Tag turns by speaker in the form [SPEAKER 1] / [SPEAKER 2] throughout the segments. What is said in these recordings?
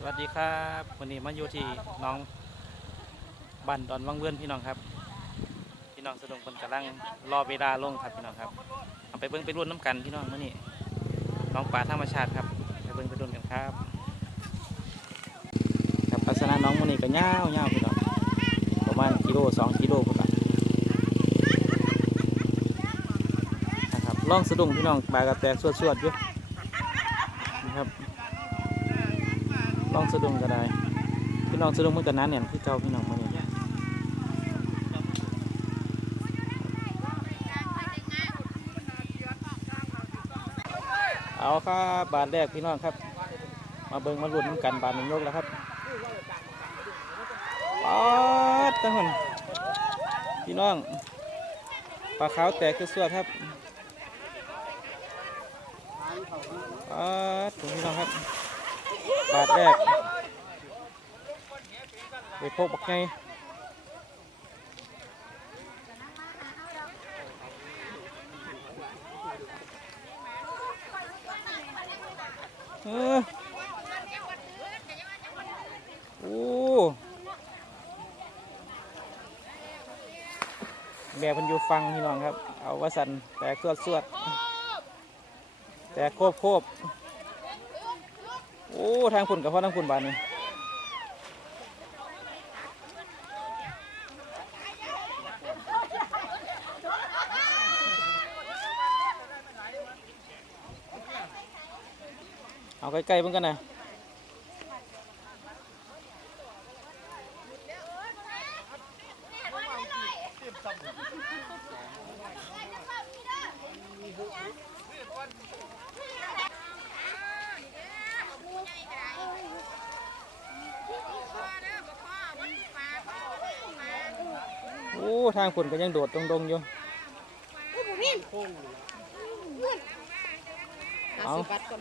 [SPEAKER 1] สวัสดีครับวันนี้มาอยู่ที่น้องบันดอนวังเวือนพี่น้องครับ พี่น้องสะดงคนกำลังรอเวลาลงครับพี่น้องครับเอาไปเบิ้งไปรุ่นน้ำกันพี่น้องเมื่อนี้น้องป่าธรรมชาติครับไปเบิ้งไปรุ่นกันครับครับลักษณะน้องมื่อนี้ก็ยาวยาวพี่น้องประมาณกิโลสองกิโลพุ่นนะครับล่องสะดุ้งพี่น้องปลากระแตสวดๆอยู่นะครับ ลองสะดุ้งก็ได้พี่น้องสะดุ้งมันก็นั้นเนี่ยที่เจ้าพี่น้องมาเนี่ยเอาครับบาทแรกพี่น้องครับ มาเบิ่งมาลุ้นกันบาทหนึ่งยกแล้วครับปาดตั้งคนพี่น้องปลาขาวแตกคือสวดครับปาดถึงพี่น้องครับ บาทแรกไปพบบักไงเออโอ้แม่พันอยู่ฟังพี่น้องครับ เอาวาสันแตกสวดสวดแตกโคบโคบ อ้ ทางคุณกับพ่อทางคุณบานนี่เอาใกล้ๆเพิ่งกันนะโอ้ทางคุณก็ยังโดดตรงๆอยู่เอา
[SPEAKER 2] สิบัตรก่อน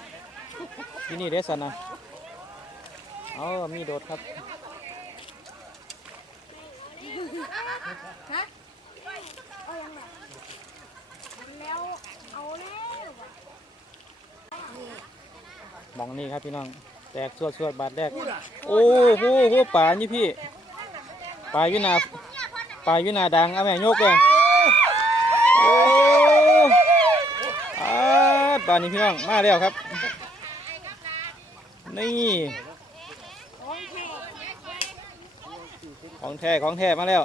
[SPEAKER 1] ที่นี่เดสันนะเอามีโดดครับ
[SPEAKER 2] ฮะ
[SPEAKER 3] แล้วเอาแล้ว
[SPEAKER 1] มองนี่ครับพี่น้อง แตกสวดสวดบาทแรก โอ้โหโหป่านี่พี่ป่าวินา ป่าวินาดังเอาแม่ยกเลยโอ้อาดป่านนี้พี่น้องมาแล้วครับ นี่ของแท้ของแท้มาแล้ว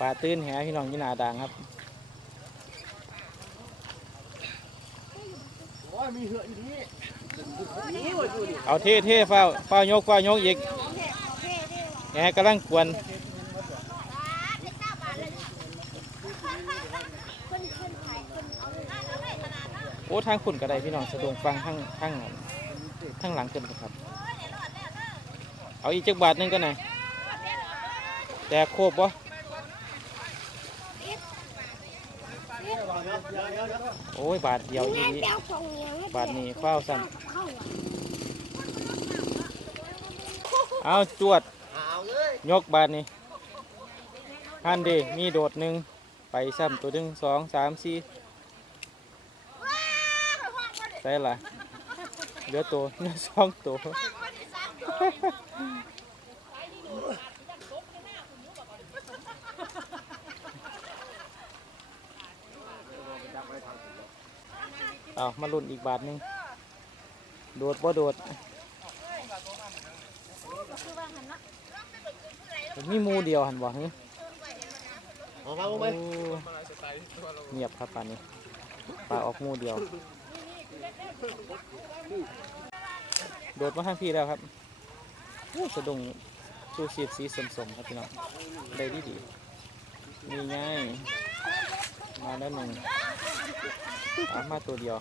[SPEAKER 1] ป่าตื้นแหพี่น้องวินาดังครับเอาเท่เท่เฝ้าเฝ้ายกเฝ้ายกอีก แหกำลังกวน
[SPEAKER 3] คนคนถ่ายคนเอาเลยเอาเลยขนาดนั้น
[SPEAKER 1] โอ้ทางขุนกระไดพี่น้องสะดวกฟังทั้งทั้งทั้งหลังเกินครับ เอาอีกจักบาทหนึงกันหน่อยแต่โคบวะโอ้ยบาทเดียวอีนี้
[SPEAKER 3] เดี๋ยวของเนี้ยไม่
[SPEAKER 1] บาทนี้เฝ้าสั่น
[SPEAKER 3] เข้าอะ
[SPEAKER 1] เอาจวด ยกบาทนี้ฮันเดมีโดดหนึ่งไปซ้ำตัวหนึ่งสองสามสี่ใช่ละเหลือตัวเหลือสองตัวเอามาลุ้นอีกบาทหนึง โดดบ่โดด มีหมูเดียวหันบ่ฮึโอ้เงียบครับป่านนี้ปลาออกหมูเดียว โดดมาข้างพี่แล้วครับโอ้สะดุ้งชูชีพสีสมๆครับพี่น้องได้ดีดีๆมีง่ายมาแล้วหนึ่งเอามาตัวเดียว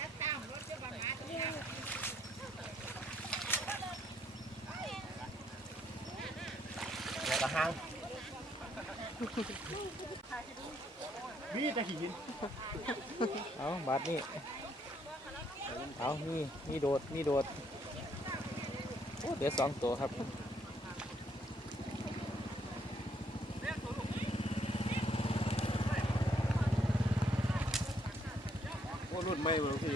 [SPEAKER 4] เดี๋ยวละห้างมีแต่หิน
[SPEAKER 1] เอาบาทนี่เอามีมีโดดมีโดดโอ้เดี๋ยวสองตัวครับ
[SPEAKER 4] โอ้รุ่นไม่เหมือนพี่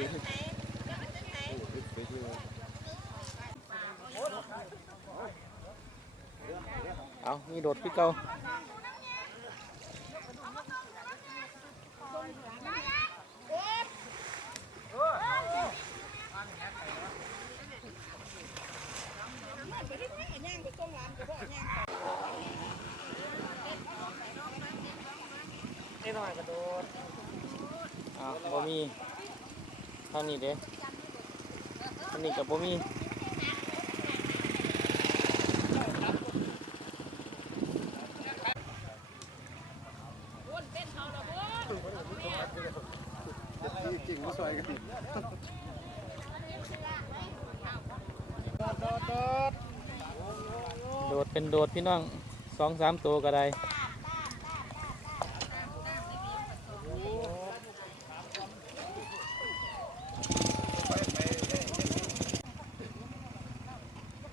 [SPEAKER 1] มีโดดพี่เกา
[SPEAKER 4] นี่หน่อยกระโดด
[SPEAKER 1] อ่าบ่มีเท่านี้เด้อันนี้กับบ่มี
[SPEAKER 4] ริงไม่สวยกันโดดโดด
[SPEAKER 1] เป็นโดดพี่น้องสองสามตัวก็ได้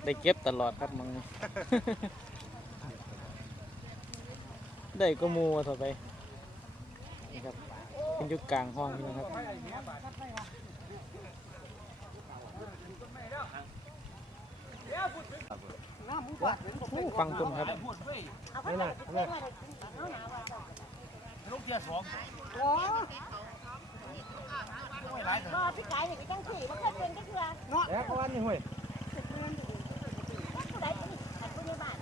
[SPEAKER 1] ได้เก็บตลอดครับมึง ได้ก็มูว่าต่อไปนี่ครับ เป็นอยุคกลางห้องพี่นะครับผู้ฟังตุนครับ
[SPEAKER 4] นี่นะนี่ลูกเทียสอง
[SPEAKER 3] โอ้รอพี่ไก่เนี่ยก็จังสี่ว่าเคยเป็นก็คือว่า
[SPEAKER 4] แล้วก็วันนี้ห่วย
[SPEAKER 3] ผู้ใดนี่แต่ผู้ในบ้าน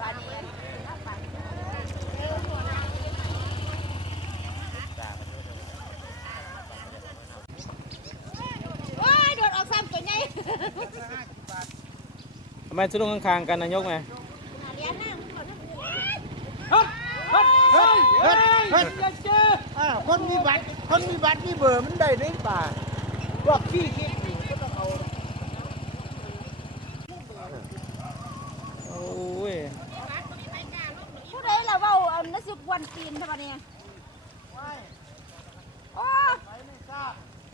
[SPEAKER 3] บ้านนี้โอ้ยโดดออกซ้ำตัวใหญ่
[SPEAKER 1] ทำไมชุดลงข้างๆกันนายกไหม
[SPEAKER 3] เลี้ยงหน้ามันก่อนนะ
[SPEAKER 4] เฮ้ยเฮ้ยเฮ้ยเฮ้ยเจออ่าคนมีบัตรคนมีบัตรมีเบอร์มันได้ได้ป่าบอกขี้ขี้อยู่ก็ต้องเอา
[SPEAKER 1] โอ้ย
[SPEAKER 3] ผู้ใดเราเว้าอันนั้นสิวันตีนเท่ากันเนี่ยโอ้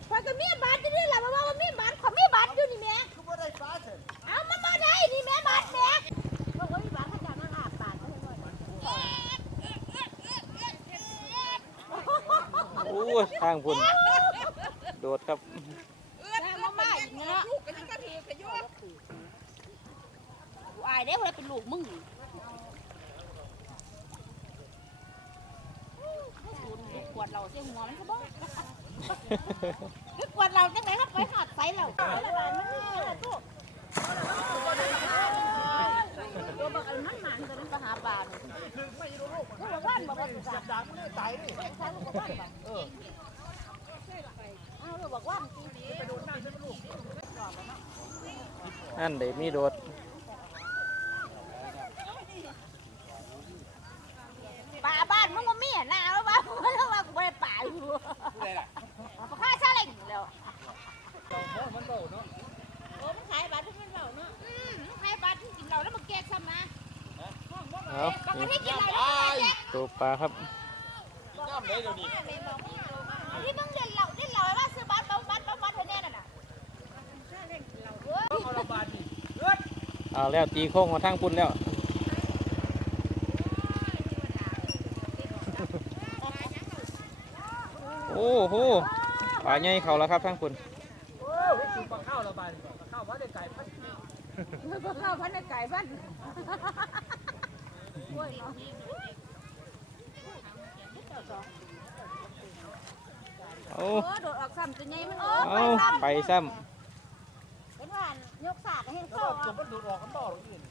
[SPEAKER 3] พอยก็มีบัตรอยู่นี่แหละมาว่าว่ามีบัตรขอมีบัตรอยู่นี่แม่
[SPEAKER 4] คือว่าได้ฟ้าเสร็จ
[SPEAKER 3] เอามันมาได้นี่แม่บัตรแม่บอกว่ามีบัตรเขาจะนั่งอาบบัตรเขาเลย
[SPEAKER 1] โอ้ยทางพุ่นโดดครับ
[SPEAKER 3] แล้วาใหม่เนาะลูกก็ยังก็ถือกระยุกอาเป็นลูกมึงขวดเราเสียหัวมันก็บอกขวดเราจังไหนครับไปหอดใส่เราตัวบอกอันนั้นมันจะเป็นปหาบานเขาบอกว่าบอกว่าสุดา
[SPEAKER 4] ดังไม่ได้ตายนี่
[SPEAKER 3] ใช่เขาบอกว่าเออเอาเราบอกว่า
[SPEAKER 1] นั่นเด็มีโดด
[SPEAKER 3] ป่าบ้านมึงก็มีหน้าแล้วบ้านมึงก็ว่ากูไปป่าอยู่ข้าชาเล่งแล้ว
[SPEAKER 4] มันเบาเนาะ
[SPEAKER 3] โอ้มันขายบัตรที่มันเหล่าเนาะอืมมันขายบัตรที่กินเหล้าแล้วมันแกกซ้ำมา
[SPEAKER 1] เอา
[SPEAKER 3] ปก
[SPEAKER 1] นี่
[SPEAKER 3] ติกินเหล้าแล้วมันแกก
[SPEAKER 1] ตัวปลาครับ
[SPEAKER 4] น้ำเลยเดี๋ยวนี้
[SPEAKER 3] ที่มึงเล่นเหล้าเล่นเหล้าแล้วซื้อบัตรบัตรบัตรบัตรให้แน่น่ะนะ
[SPEAKER 4] เอาละบาทนี่
[SPEAKER 1] เอา แล้วตีโค้งมาทางพุ่นแล้วโอ้โหปลาใหญ่เขาแล้วครับทางพุ่น
[SPEAKER 4] โอ้ยกินปลาข้าวละบาทปลาข้าวว่าได้ไก่พัน
[SPEAKER 3] ก็เข้าพันในไก่บ้าน
[SPEAKER 1] เอา
[SPEAKER 3] โอ้โดดออกซ้ำตัวใหญ่มันโอ้
[SPEAKER 1] เอาไปซ้
[SPEAKER 3] เป็นว่า ยกสากให้
[SPEAKER 4] แล้ว
[SPEAKER 3] เข้า
[SPEAKER 4] ก็มันดูดออกกันต่อหรืออื่น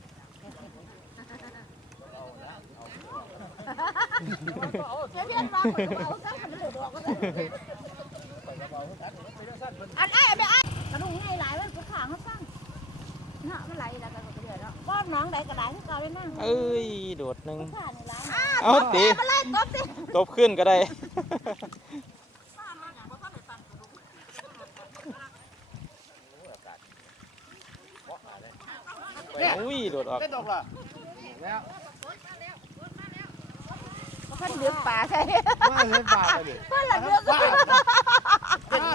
[SPEAKER 4] เอา
[SPEAKER 3] เพื่อนมาคนเอาซ้ำมันโดดออกก็ได้
[SPEAKER 4] ไปได้สั้นเพิ่น
[SPEAKER 3] อันไอ้ไปไอ้กระดุงง่ายหลายมันกูขางเขาสั่งเนาะมันไหลแล้วก็เดือดแล้วก้อนน้องไหลกระไดที่เก่าเลยนั่งำ
[SPEAKER 1] เอ้ยโดดหนึ่ง
[SPEAKER 3] ข้านี่ล้าง
[SPEAKER 1] เอาตี
[SPEAKER 3] มาไล่ก๊อฟสิ
[SPEAKER 1] ตบขึ้นก็ได้ อุ้ยโดดออก
[SPEAKER 4] ได้ดอกละแล้ว
[SPEAKER 3] เพิ่นเดือดป่าใช่
[SPEAKER 4] มาเลยบาทเลย
[SPEAKER 3] เพิ่นละเดือด
[SPEAKER 4] บ้า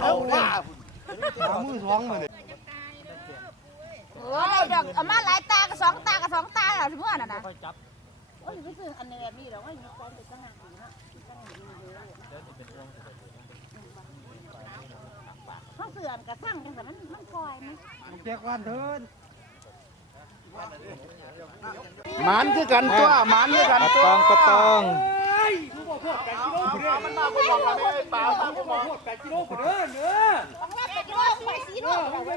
[SPEAKER 4] เอาบ้าเอามือท้องมาเลย
[SPEAKER 3] โอ้ยดอกเอามาหลายตากับสองตากับสองตาแล้วถึงเมื่อน่ะนะ
[SPEAKER 4] ค่อยจับ
[SPEAKER 3] โอ้ยไปซื้ออันนี้แบบนี้ดอกว่าอยู่ก่อนไปตั้งหากนะเขาเสื่อมกระทั่งจังแต่มันมันคอยมั้ย
[SPEAKER 4] เปียกวันเถิน
[SPEAKER 3] หมานคือกันตัวหมานคือกัน
[SPEAKER 1] ปลา
[SPEAKER 3] ตัว
[SPEAKER 1] ตองปลาตอง
[SPEAKER 3] มันมาบ่บอกแล้วไม่ให้ปลามาบ่บอก
[SPEAKER 4] ของแม่เป็นโรคไข่ซีโร่ของแม่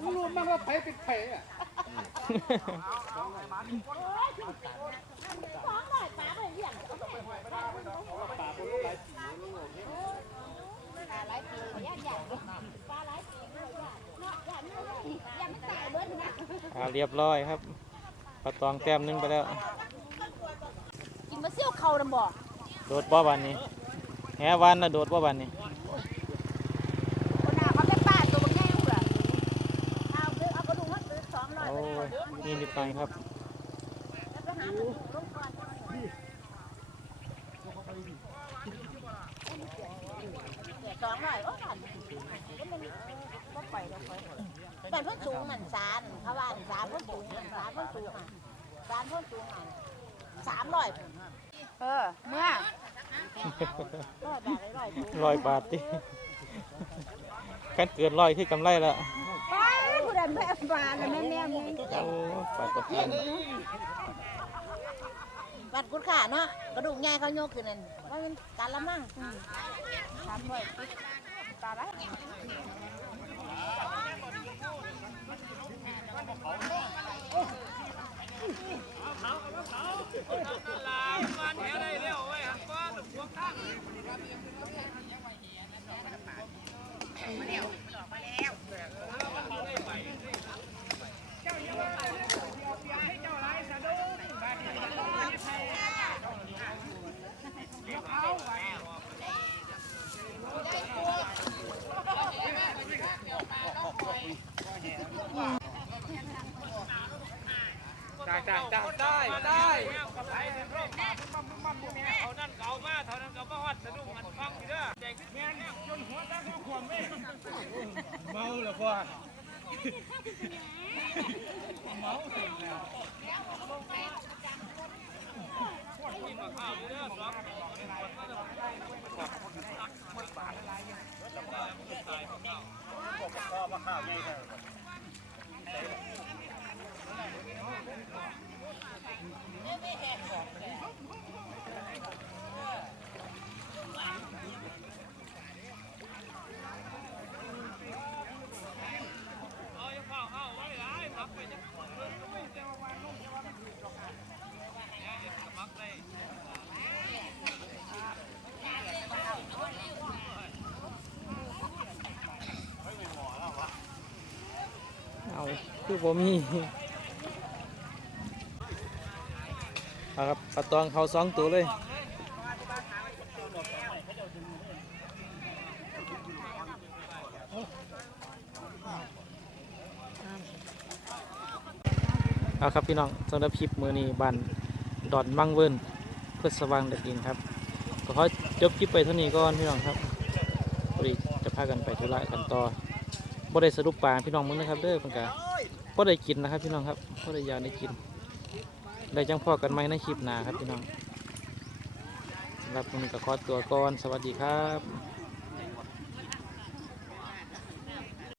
[SPEAKER 5] มึงรู้มั้งว่าไผเป็นไผอะ
[SPEAKER 4] สองร้อยปลาไปเลี้ยงเอาไปปลาบนลูกหลายปีหลายปีย่านใหญ่ปลาหลายปีเลยย่านเนาะย่านนี่ย่านมันตายเบิดนะ
[SPEAKER 1] อ่าเรียบร้อยครับปลาตองแต้มหนึงไปแล้ว
[SPEAKER 4] กินมาเซี่ยวเขาดำบ่
[SPEAKER 1] โดดบ่วันนี้แหวันนะโดดบ่วันนี้
[SPEAKER 4] คนน่ะเขาเป็นป้าตัวบางแง่กูล่ะเอาซื้อเอากระดูกมาซื้อสองร้อย
[SPEAKER 1] โอ้ยนี่นิดหน่อยครับ
[SPEAKER 4] แล้วก็หากระดูกลงก่อนเดี๋ยวสองร้อยโอ้กันก็มันก็ไปแล้วค่อย แต่เพิ่นสูงมันสารเขาว่าสารเพิ่นสูงมันสารเพิ่นสูงอะสารเพิ่นสูงอะสามร้อยเออเมื่อร้อยบาทเลยร้อยถุง
[SPEAKER 1] ร้อยบาทดิกันเกินร้อยคือกำไรละ
[SPEAKER 4] ไปผู้ใดแม่ปลาน่ะแม่แม่มึง
[SPEAKER 1] โอ้ปลาตะเพียน
[SPEAKER 4] บัดกุดขาเนาะกระดูกใหญ่เขาโยกขึ้นนั่นว่ามันการละมั่งสามร้อยปลาไร
[SPEAKER 1] เอา
[SPEAKER 6] ได้ได้ได้ได้เขานั่นเก่ามากเท่านั้นเก่าก็ฮอดสะดุ้งมันฟังอยู่เด้อแจกเมียนจนหัวตาเขาไวมเลยเมาแล้วพ่อเมาแล้วพ่อมาข้าวใหญ่เลย
[SPEAKER 1] คือบ่มีเอาครับปลาตองเขาสองตัวเลยเอาครับพี่น้องสำหรับคลิปมือนี้บันดอนมังเวิร์นเพื่อสว่างแดดดินครับก็ขอจบคลิปไปเท่านี้ก่อนพี่น้องครับพอดีจะพากันไปธุระกันต่อ บ่ได้สรุปปลาพี่น้องมึงนะครับเด้อเพิ่นกะบ่ได้กินนะครับ พี่น้องครับบ่ได้ยากได้กิน ได้จังพ่อกันไหมในคลิปหน้าครับพี่น้องรับวันนี้ก็ขอตัวก่อนสวัสดีครับ